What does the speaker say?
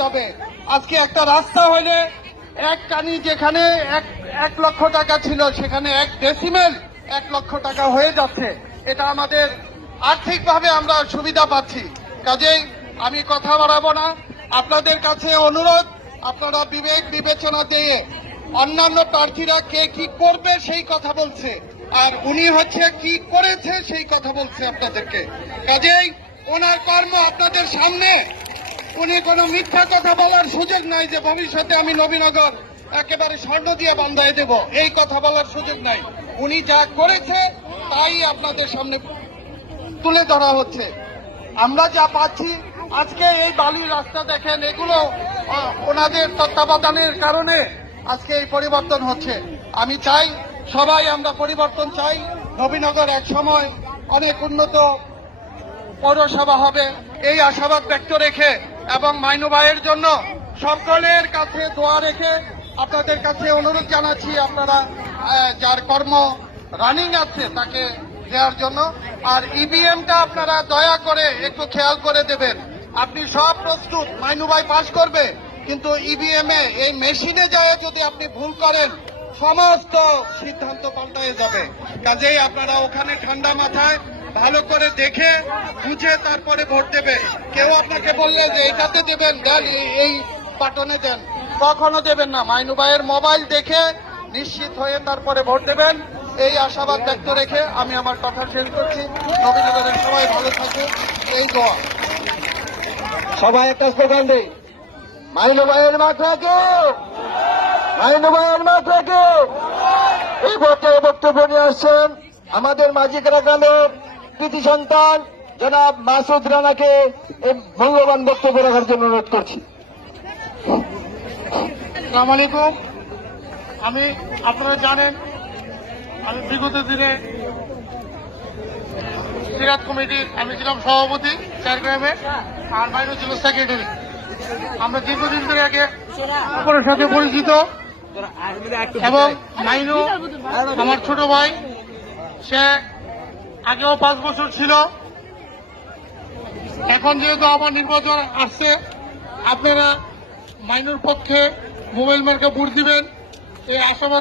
যাবে। আজকে একটা রাস্তা হলে এক কানি যেখানে 1 লক্ষ টাকা ছিল সেখানে 1 ডেসিমেল 1 লক্ষ টাকা হয়ে যাচ্ছে। এটা আমাদের আর্থিকভাবে আমরা সুবিধা পাচ্ছি। কাজেই আমি কথা বাড়াবো না, আপনাদের কাছে অনুরোধ, আপনারা বিবেক বিবেচনা দিয়ে অন্যান্য প্রার্থীরা কে কি করবে সেই কথা বলছে, আর উনি হচ্ছে কি করেছে সেই কথা বলছে আপনাদেরকে। কাজেই ওনার কর্ম আপনাদের সামনে, উনি কোনো মিথ্যা কথা বলার সুযোগ নাই যে ভবিষ্যতে আমি নবীনগর একেবারে স্বর্ণ দিয়ে বান্ধায় দেব, এই কথা বলার সুযোগ নাই। উনি যা করেছে তাই আপনাদের সামনে তুলে ধরা হচ্ছে। আমরা যা পাচ্ছি আজকে এই বালির রাস্তা দেখেন, এগুলো ওনাদের তত্ত্বাবধানের কারণে আজকে এই পরিবর্তন হচ্ছে। আমি চাই সবাই আমরা পরিবর্তন চাই। নবীনগর এক সময় অনেক উন্নত পৌরসভা হবে, এই আশাবাদ ব্যক্ত রেখে এবং মাইনু ভাইয়ের জন্য সকলের কাছে দোয়া রেখে আপনাদের কাছে অনুরোধ জানাচ্ছি, আপনারা যার কর্ম রানিং আছে তাকে দেওয়ার জন্য। আর ইভিএমটা আপনারা দয়া করে একটু খেয়াল করে দেবেন। আপনি সব প্রস্তুত, মাইনু ভাই পাস করবে, কিন্তু ইভিএমে এই মেশিনে যায় যদি আপনি ভুল করেন সমস্ত সিদ্ধান্ত পাল্টায়ে যাবে। কাজেই আপনারা ওখানে ঠান্ডা মাথায় ভালো করে দেখে বুঝে তারপরে ভোট দেবেন। কেউ আপনাকে বললে যে এইটাতে দেবেন, দেন এই বাটনে দেন, কখনো দেবেন না। মাইনু ভাইয়ের মোবাইল দেখে নিশ্চিত হয়ে তারপরে ভোট দেবেন, এই আশাবাদ ব্যক্ত রেখে আমি আমার কথা শেষ করছি। নবীনগরের সবাই ভালো থাকে, এই দোয়া। সবাই একটা স্লোগান দেই, মাইনু ভাইয়ের মাথাকে, মাইনু ভাইয়ের মাথাকে। এই পর্যায়ে বক্তব্য নিয়ে আসছেন আমাদের মাঝিকরা গ্রামের কৃতি সন্তান জনাব মাসুদ রানাকে এই মূল্যবান বক্তব্য রাখার জন্য অনুরোধ করছি। আসসালামু আলাইকুম। আপনারা জানেন আমি বিগত দিনে সিরাত কমিটির আমি ছিলাম সভাপতি চারগ্রামে, আর মাইনু ছিল সেক্রেটারি। আমরা দীর্ঘদিন ধরে আগে অপরের সাথে পরিচিত, এবং মাইনু আমার ছোট ভাই, সে আগেও 5 বছর ছিল। এখন যেহেতু আমার নির্বাচন আসছে, আপনারা মাইনুর পক্ষে মোবাইল মার্কে ভোট দিবেন, এই আশাবাদ